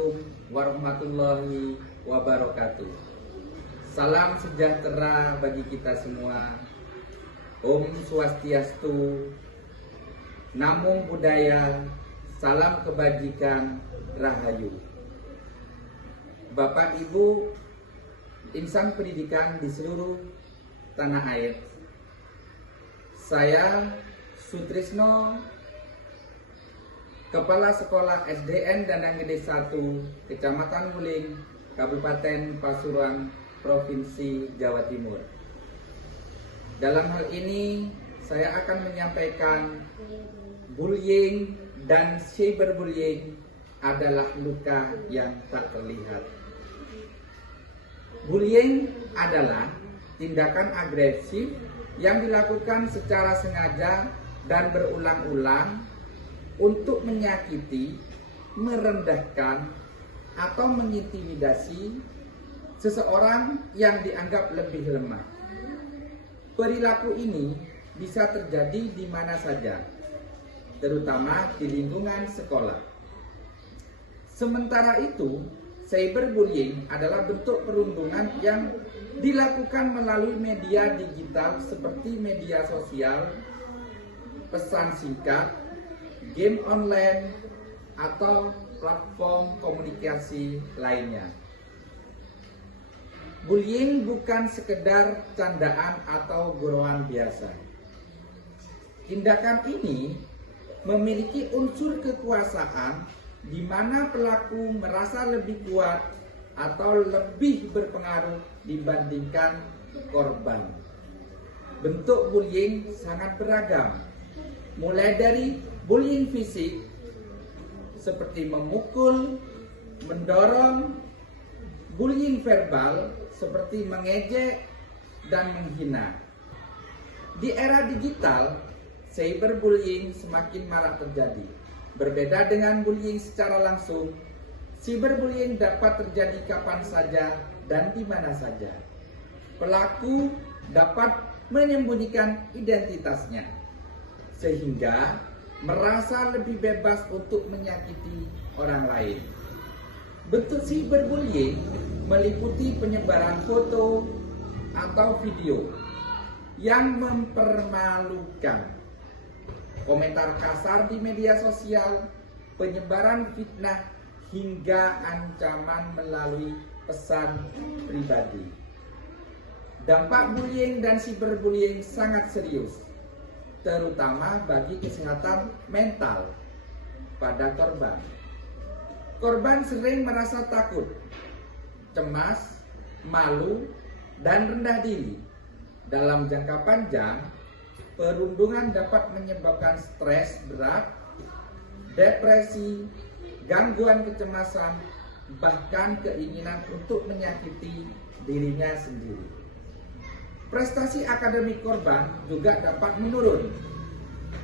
Assalamualaikum warahmatullahi wabarakatuh. Salam sejahtera bagi kita semua. Om Swastiastu, Namo Buddhaya, salam kebajikan, Rahayu. Bapak Ibu insan pendidikan di seluruh tanah air, saya Sutrisno, Kepala Sekolah SDN Dandang Gede 1, Kecamatan Wuling, Kabupaten Pasuruan, Provinsi Jawa Timur. Dalam hal ini, saya akan menyampaikan bullying dan cyberbullying adalah luka yang tak terlihat. Bullying adalah tindakan agresif yang dilakukan secara sengaja dan berulang-ulang untuk menyakiti, merendahkan, atau mengintimidasi seseorang yang dianggap lebih lemah. Perilaku ini bisa terjadi di mana saja, terutama di lingkungan sekolah. Sementara itu, cyberbullying adalah bentuk perundungan yang dilakukan melalui media digital seperti media sosial, pesan singkat, game online, atau platform komunikasi lainnya. Bullying bukan sekedar candaan atau guruan biasa. Tindakan ini memiliki unsur kekuasaan di mana pelaku merasa lebih kuat atau lebih berpengaruh dibandingkan korban. Bentuk bullying sangat beragam, mulai dari bullying fisik seperti memukul, mendorong, bullying verbal seperti mengejek dan menghina. Di era digital, cyberbullying semakin marak terjadi. Berbeda dengan bullying secara langsung, cyberbullying dapat terjadi kapan saja dan di mana saja. Pelaku dapat menyembunyikan identitasnya, sehingga merasa lebih bebas untuk menyakiti orang lain. Bentuk cyberbullying meliputi penyebaran foto atau video yang mempermalukan, komentar kasar di media sosial, penyebaran fitnah, hingga ancaman melalui pesan pribadi. Dampak bullying dan cyberbullying sangat serius, terutama bagi kesehatan mental pada korban. Korban sering merasa takut, cemas, malu, dan rendah diri. Dalam jangka panjang, perundungan dapat menyebabkan stres berat, depresi, gangguan kecemasan, bahkan keinginan untuk menyakiti dirinya sendiri. Prestasi akademik korban juga dapat menurun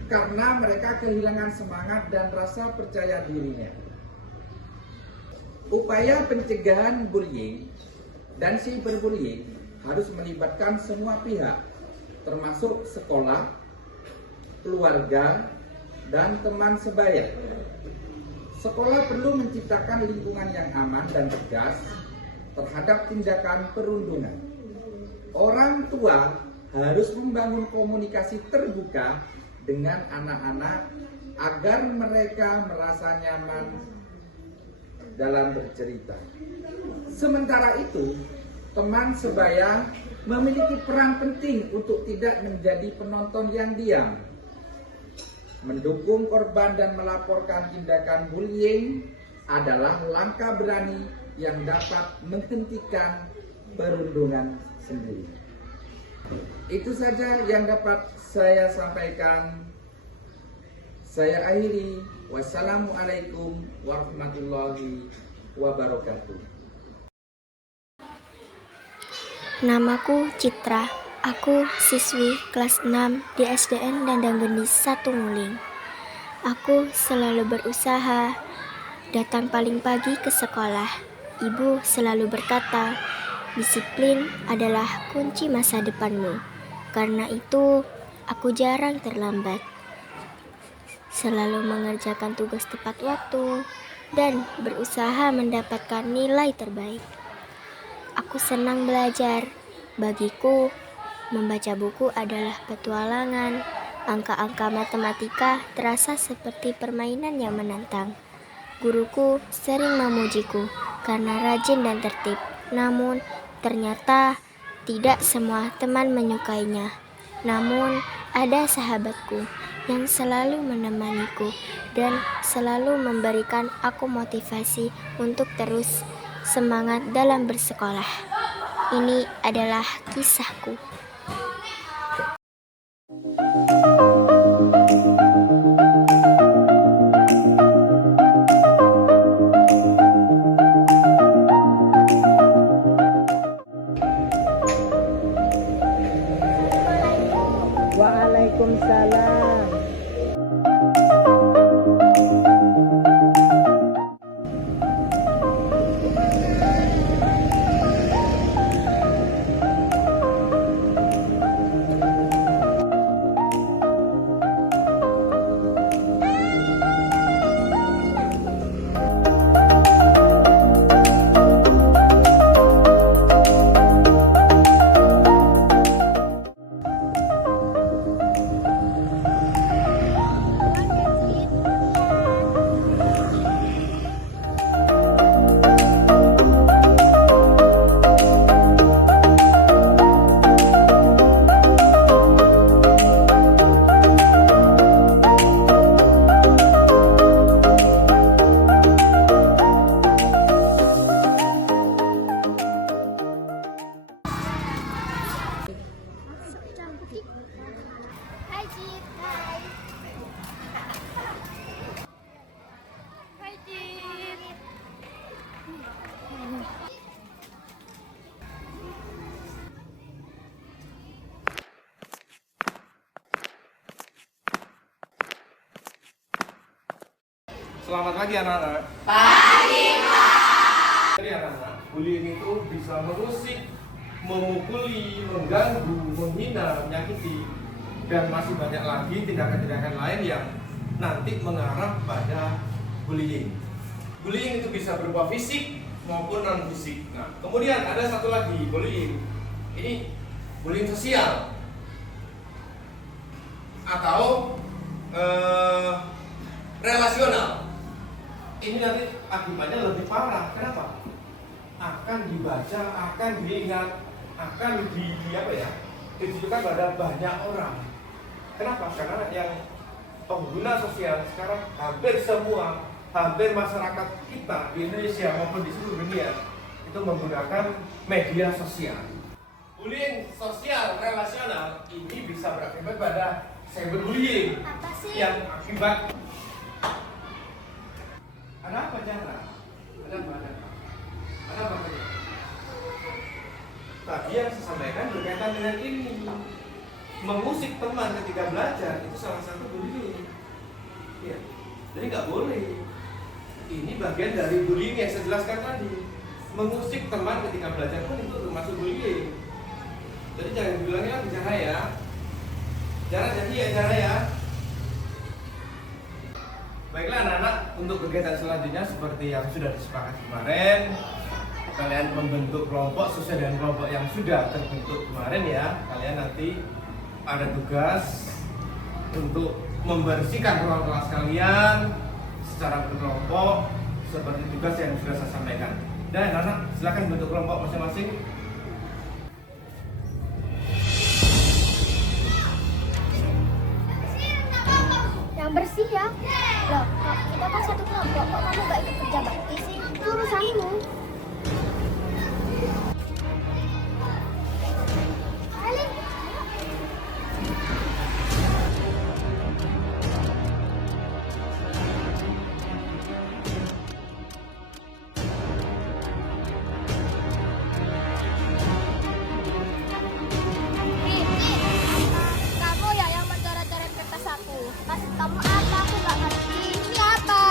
karena mereka kehilangan semangat dan rasa percaya dirinya. Upaya pencegahan bullying dan cyberbullying harus melibatkan semua pihak, termasuk sekolah, keluarga, dan teman sebaya. Sekolah perlu menciptakan lingkungan yang aman dan tegas terhadap tindakan perundungan. Orang tua harus membangun komunikasi terbuka dengan anak-anak agar mereka merasa nyaman dalam bercerita. Sementara itu, teman sebaya memiliki peran penting untuk tidak menjadi penonton yang diam. Mendukung korban dan melaporkan tindakan bullying adalah langkah berani yang dapat menghentikan perundungan sendiri. Itu saja yang dapat saya sampaikan. Saya akhiri. Wassalamualaikum warahmatullahi wabarakatuh. Namaku Citra. Aku siswi kelas 6 di SDN Dandang Gendis 1 Nguling. Aku selalu berusaha datang paling pagi ke sekolah. Ibu selalu berkata, disiplin adalah kunci masa depanmu. Karena itu, aku jarang terlambat. Selalu mengerjakan tugas tepat waktu, dan berusaha mendapatkan nilai terbaik. Aku senang belajar. Bagiku, membaca buku adalah petualangan. Angka-angka matematika terasa seperti permainan yang menantang. Guruku sering memujiku karena rajin dan tertib. Namun, ternyata tidak semua teman menyukainya. Namun, ada sahabatku yang selalu menemaniku dan selalu memberikan aku motivasi untuk terus semangat dalam bersekolah. Ini adalah kisahku. Waalaikumsalam. Hai Cid, hai. Hai Cid. Selamat pagi anak-anak. Pagi Pak. Jadi anak-anak, bullying itu bisa mengusik, memukuli, mengganggu, menghina, menyakiti, dan masih banyak lagi tindakan-tindakan lain yang nanti mengarah pada bullying. Bullying itu bisa berupa fisik maupun non fisik. Nah, kemudian ada satu lagi bullying. Ini bullying sosial atau relasional. Ini nanti akibatnya lebih parah. Kenapa? Akan dibaca, akan diingat, akan ditujukan pada banyak orang. Kenapa? Karena yang pengguna sosial sekarang hampir masyarakat kita di Indonesia maupun di seluruh dunia itu menggunakan media sosial. Bullying sosial relasional ini bisa berakibat pada cyberbullying. Apa sih? Yang akibat ada apa Jara? Ada apa tadi? Tadi yang saya sampaikan berkaitan dengan ini, mengusik teman ketika belajar itu salah satu bullying. Ya, jadi nggak boleh. Ini bagian dari bullying yang saya jelaskan tadi. Mengusik teman ketika belajar pun itu termasuk bullying. Jadi jangan dibilangin lagi Jara ya. Jara jadi ya Jara ya. Baiklah anak-anak, untuk kegiatan selanjutnya seperti yang sudah disepakati kemarin, kalian membentuk kelompok sesuai dengan kelompok yang sudah terbentuk kemarin ya. Kalian nanti ada tugas untuk membersihkan ruang kelas kalian secara berkelompok seperti tugas yang sudah saya sampaikan. Dan anak-anak silakan bentuk kelompok masing-masing. Yang bersih ya. Loh, kita kan satu kelompok, kok kamu gak ikut kerja bakti sih? Itu urusanmu. Kamu ya yang mencoret-coret kertas aku. Maksud kamu apa? Aku gak ngerti. Ini apa?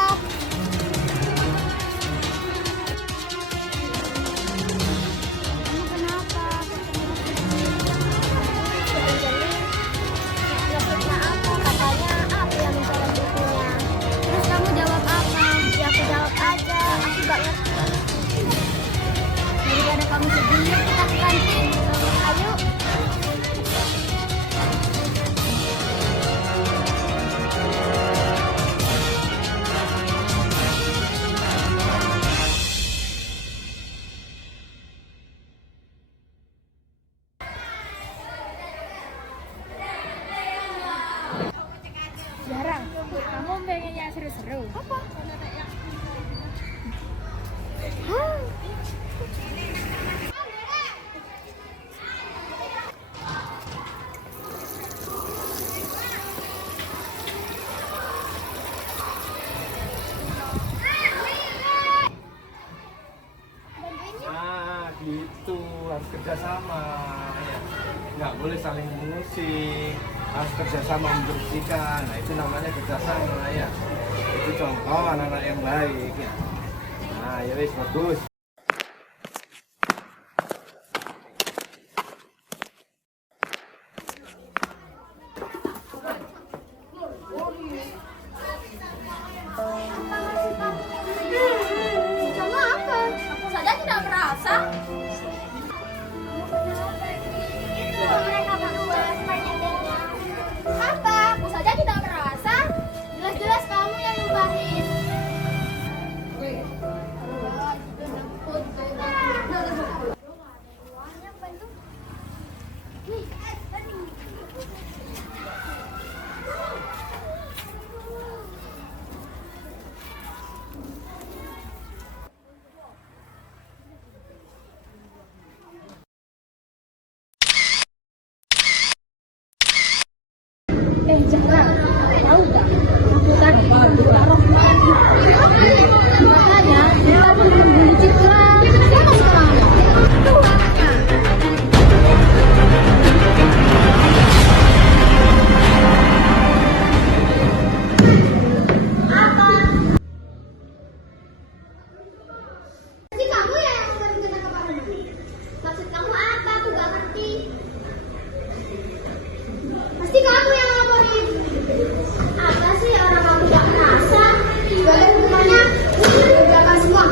kamu sedih, yuk kita ke kantin. Ayo. Jarang, kamu pengen yang seru-seru. Apa? Nah, gitu harus kerjasama ya. Nggak boleh saling mengusik, harus kerjasama membersihkan. Nah, itu namanya kerjasama ya. Itu contoh anak-anak yang baik ya. Nah, ya wis bagus. Kamu apa? Aku saja tidak merasa. Itu mereka berdua sepanjangnya. Apa? Aku saja tidak merasa. Jelas-jelas kamu yang nyumpahin. Jangan, tahu nggak? Aku tadi ditaruh lagi. Makanya kita pun membeli Citra. Dia masuk kemana? Pasti kamu ya yang sering kena kepala. Maksud kamu apa? Aku gak ngerti. Pasti kamu yang laporin. Apa sih orang kamu gak merasa? Gak ada hukumannya. Kerjakan semua.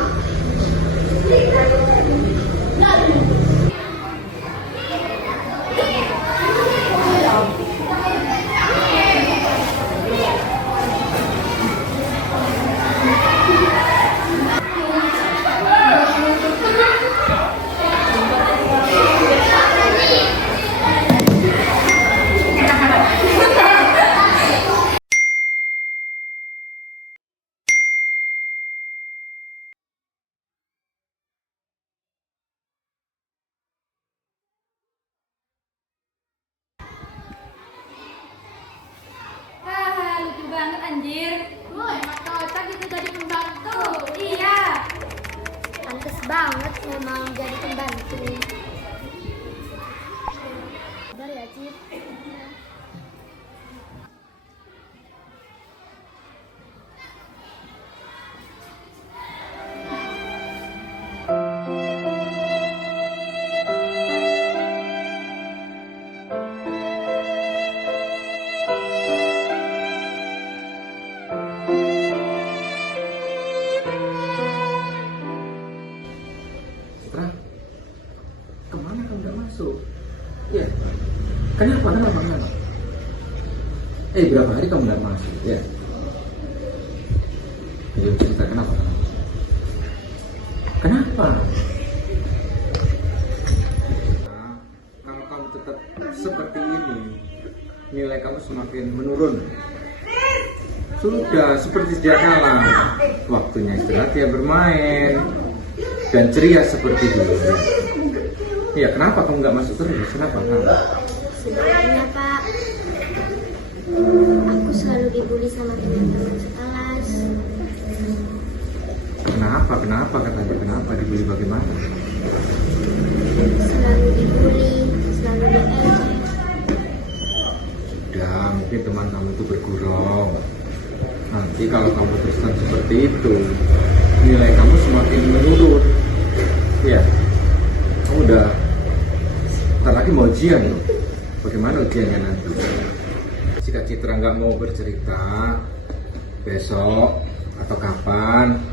Haha, lucu banget anjir. Woi, kocak itu jadi pembantu. Iya. Pantes banget memang jadi pembantu. Sabar ya, Cip. Citra, kemana kamu nggak masuk? Ya, kenapa? Berapa hari kamu nggak masuk? Ya, ayo cerita kenapa? Kenapa? Nah, kalau kamu tetap seperti ini, nilai kamu semakin menurun. Sudah seperti sejak kala, waktunya istirahat ya bermain dan ceria seperti dulu. Ya, kenapa kamu nggak masuk terus? Kenapa? Sebenarnya Pak, aku selalu dibully sama teman-teman sekelas. Kenapa katanya? Kenapa dibully bagaimana? Selalu dibully, selalu diejek. Udah, mungkin teman kamu itu bergurau. Nanti kalau kamu terus seperti itu, nilai kamu semakin menurun. Ya, kamu udah ntar lagi mau ujian loh. Bagaimana ujiannya nanti? Jika Citra nggak mau bercerita, besok atau kapan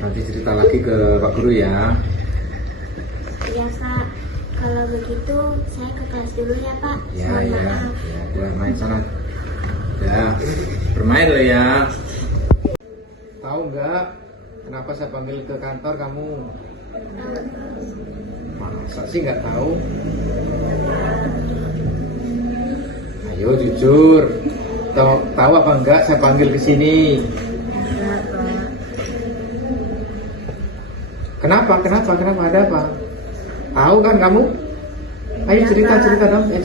nanti cerita lagi ke Pak Guru ya. Iya Kalau begitu, saya ke kelas dulu ya, Pak. Ya, Mohon ya, maaf. ya, udah main sana. Ya, bermain lo ya. Tahu nggak kenapa saya panggil ke kantor kamu? Masa sih nggak tahu? Ayo jujur. Tahu apa enggak saya panggil ke sini? Kenapa? Ada apa? Tahu kan kamu? Ayo cerita dong, ayo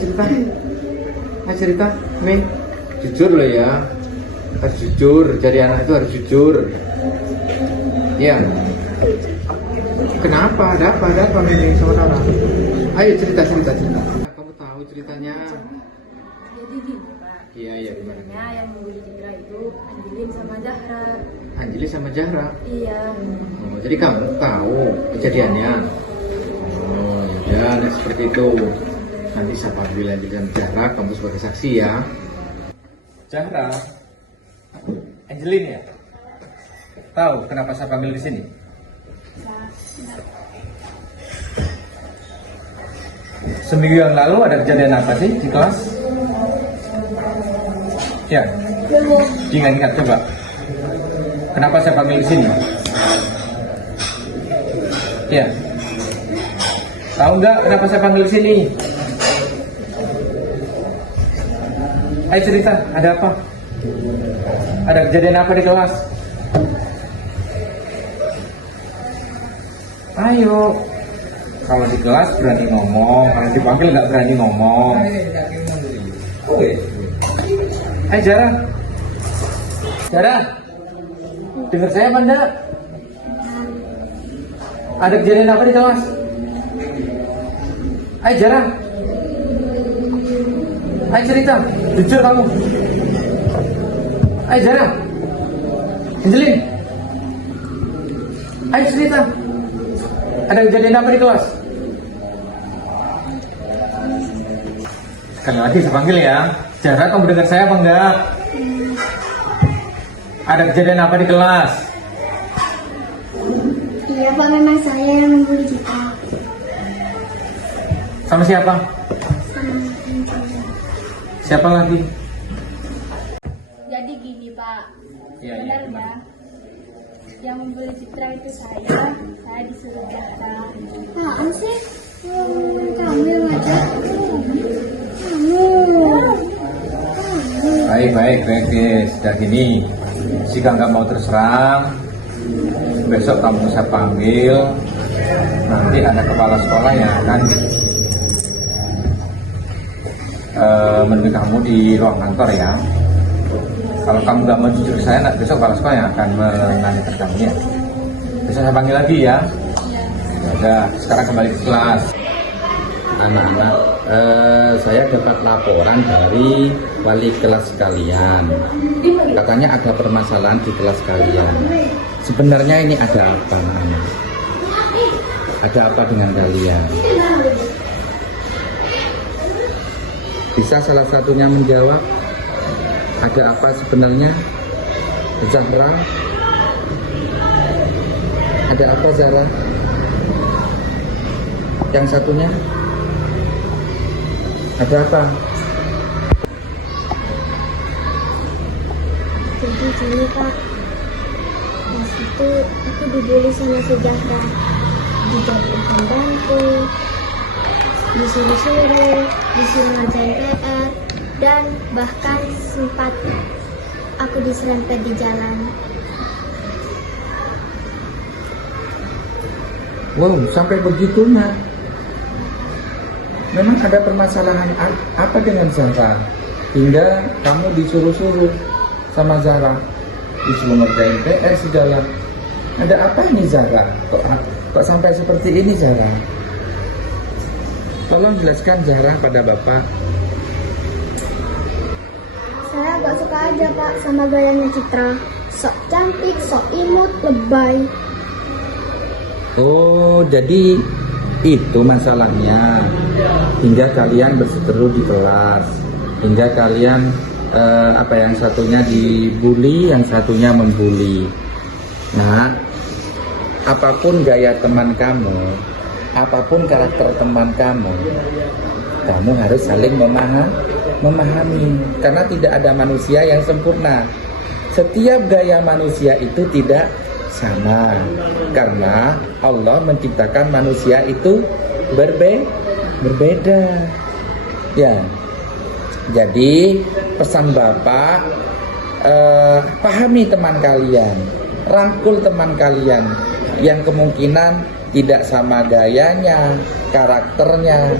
cerita. Nih, jujur loh ya. Harus jujur, jadi anak itu harus jujur. Ya. Kenapa? Ada apa nih sama Nara? Ayo cerita. Kamu tahu ceritanya? Jadi gini Pak, Iya, gimana? sebenarnya yang membuli Citra itu Angelin sama Zahra. Anjali sama Zahra. Iya. Oh, jadi kamu tahu kejadiannya? Oh, ya udah, seperti itu. Nanti saya panggil Anjali dan Zahra, kamu sebagai saksi ya. Zahra, Angelin ya? Tahu kenapa saya panggil di sini? Seminggu yang lalu ada kejadian apa sih di kelas? Ya, ingat coba. Kenapa saya panggil di sini? Ya, tahu nggak kenapa saya panggil di sini? Ayo cerita, ada apa? Ada kejadian apa di kelas? Ayo, kalau di kelas berani ngomong, kalau dipanggil nggak berani ngomong. Oke. Zara, dengar saya apa enggak? Ada kejadian apa di kelas? Zara, ayo cerita, jujur kamu. Zara, Angelin, ayo cerita. Ada kejadian apa di kelas? Sekali lagi saya panggil ya. Zara, kamu dengar saya apa enggak? Ada kejadian apa di kelas? Iya, Pak, memang saya yang membuli Citra. Sama siapa? Sama Angelin. Siapa lagi? Jadi gini Pak, Iya, sebenarnya yang membuli Citra itu saya disuruh Zahra. Apaan sih? Kamu yang ngajak. Kamu. Baik, sudah gini. Jika nggak mau terserang, besok kamu saya panggil. Nanti ada kepala sekolah yang akan menemui kamu di ruang kantor ya. Kalau kamu nggak mau jujur saya, besok kepala sekolah yang akan menanyakan kamu ya. Besok saya panggil lagi ya. Udah, sekarang kembali ke kelas. Anak-anak, saya dapat laporan dari wali kelas kalian. Katanya ada permasalahan di kelas kalian. Sebenarnya ini ada apa, anak? Ada apa dengan kalian? Bisa salah satunya menjawab? Ada apa sebenarnya? Zahra? Ada apa, Zahra? Yang satunya? Ada apa? Jadi gini, Pak. Pas itu aku dibully sama si Zahra. Dijadiin pembantu, disuruh-suruh, disuruh ngerjain PR, dan bahkan sempat aku diserempet di jalan. Wow, sampai begitunya. Memang ada permasalahan apa dengan Zahra? Hingga kamu disuruh-suruh sama Zahra, disuruh ngerjain PR segala. Ada apa ini Zahra? Kok sampai seperti ini Zahra? Tolong jelaskan Zahra pada Bapak. Saya gak suka aja, Pak, sama gayanya Citra. Sok cantik, sok imut, lebay. Oh, jadi itu masalahnya. Hingga kalian berseteru di kelas. Hingga kalian yang satunya dibully, yang satunya membuli. Nah, apapun gaya teman kamu, apapun karakter teman kamu, kamu harus saling memahami. Karena tidak ada manusia yang sempurna. Setiap gaya manusia itu tidak sama. Karena Allah menciptakan manusia itu berbeda. Ya. Jadi pesan Bapak, pahami teman kalian, rangkul teman kalian yang kemungkinan tidak sama gayanya, karakternya.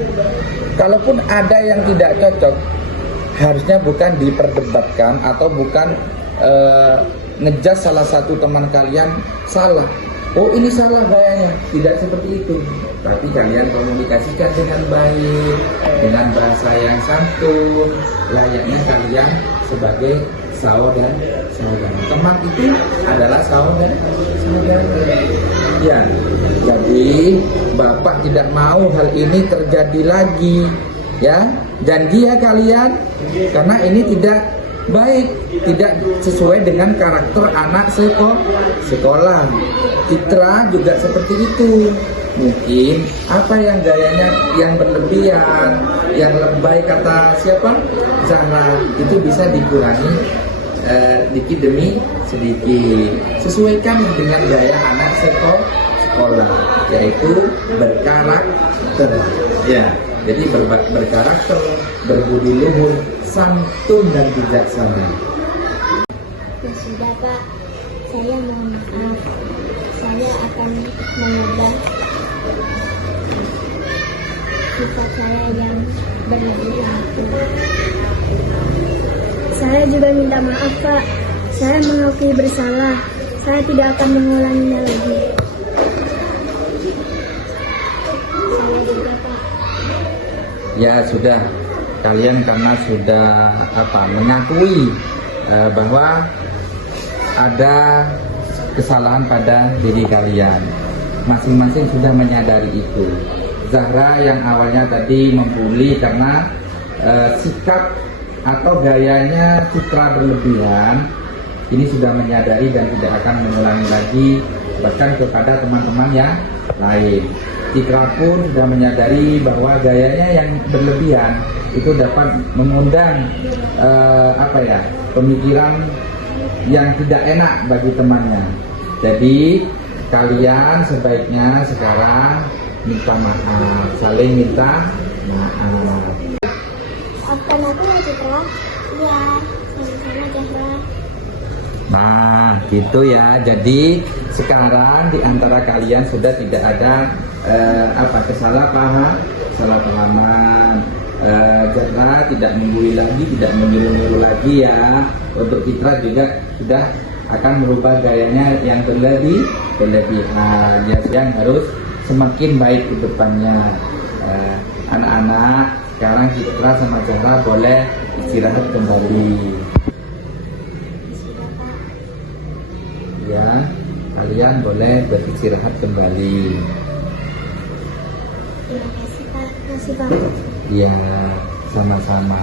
Kalaupun ada yang tidak cocok, harusnya bukan diperdebatkan atau bukan ngejudge salah satu teman kalian salah. Oh, ini salah gayanya, tidak seperti itu. Tapi kalian komunikasikan dengan baik, dengan bahasa yang santun, layaknya kalian sebagai saudara. Teman itu adalah saudara. Ya, jadi Bapak tidak mau hal ini terjadi lagi. Ya, janji ya kalian, karena ini tidak baik, tidak sesuai dengan karakter anak sekolah. Citra juga seperti itu. Mungkin apa yang gayanya yang berlebihan, yang lebay kata siapa? Zahra, itu bisa dikurangi dikit demi sedikit. Sesuaikan dengan gaya anak sekolah, yaitu berkarakter. Ya, jadi berkarakter, berbudi luhur, santun dan bijaksana. Ya sudah Pak, saya mohon maaf. Saya akan mengubah sifat saya yang berlebihan. Saya juga minta maaf Pak. Saya mengakui bersalah. Saya tidak akan mengulanginya lagi. Saya juga Pak. Ya sudah, kalian karena sudah mengakui bahwa ada kesalahan pada diri kalian, masing-masing sudah menyadari itu. Zahra yang awalnya tadi membuli karena sikap atau gayanya Citra berlebihan, ini sudah menyadari dan tidak akan mengulangi lagi, bahkan kepada teman-teman yang lain. Citra pun sudah menyadari bahwa gayanya yang berlebihan itu dapat mengundang pemikiran yang tidak enak bagi temannya. Jadi kalian sebaiknya sekarang minta maaf, saling minta maaf. Maafkan aku ya Citra. Iya, sama-sama Zahra. Nah, gitu ya. Jadi sekarang di antara kalian sudah tidak ada kesalahpahaman. Zahra tidak membuli lagi, tidak menyuruh-nyuruh lagi ya. Untuk Citra juga sudah akan merubah gayanya yang berlebihan, yang harus semakin baik ke depannya. Anak-anak, sekarang Citra sama Zahra boleh istirahat kembali. Ya, kalian boleh beristirahat kembali. Terima kasih Pak. Terima kasih Pak. Ya, sama-sama.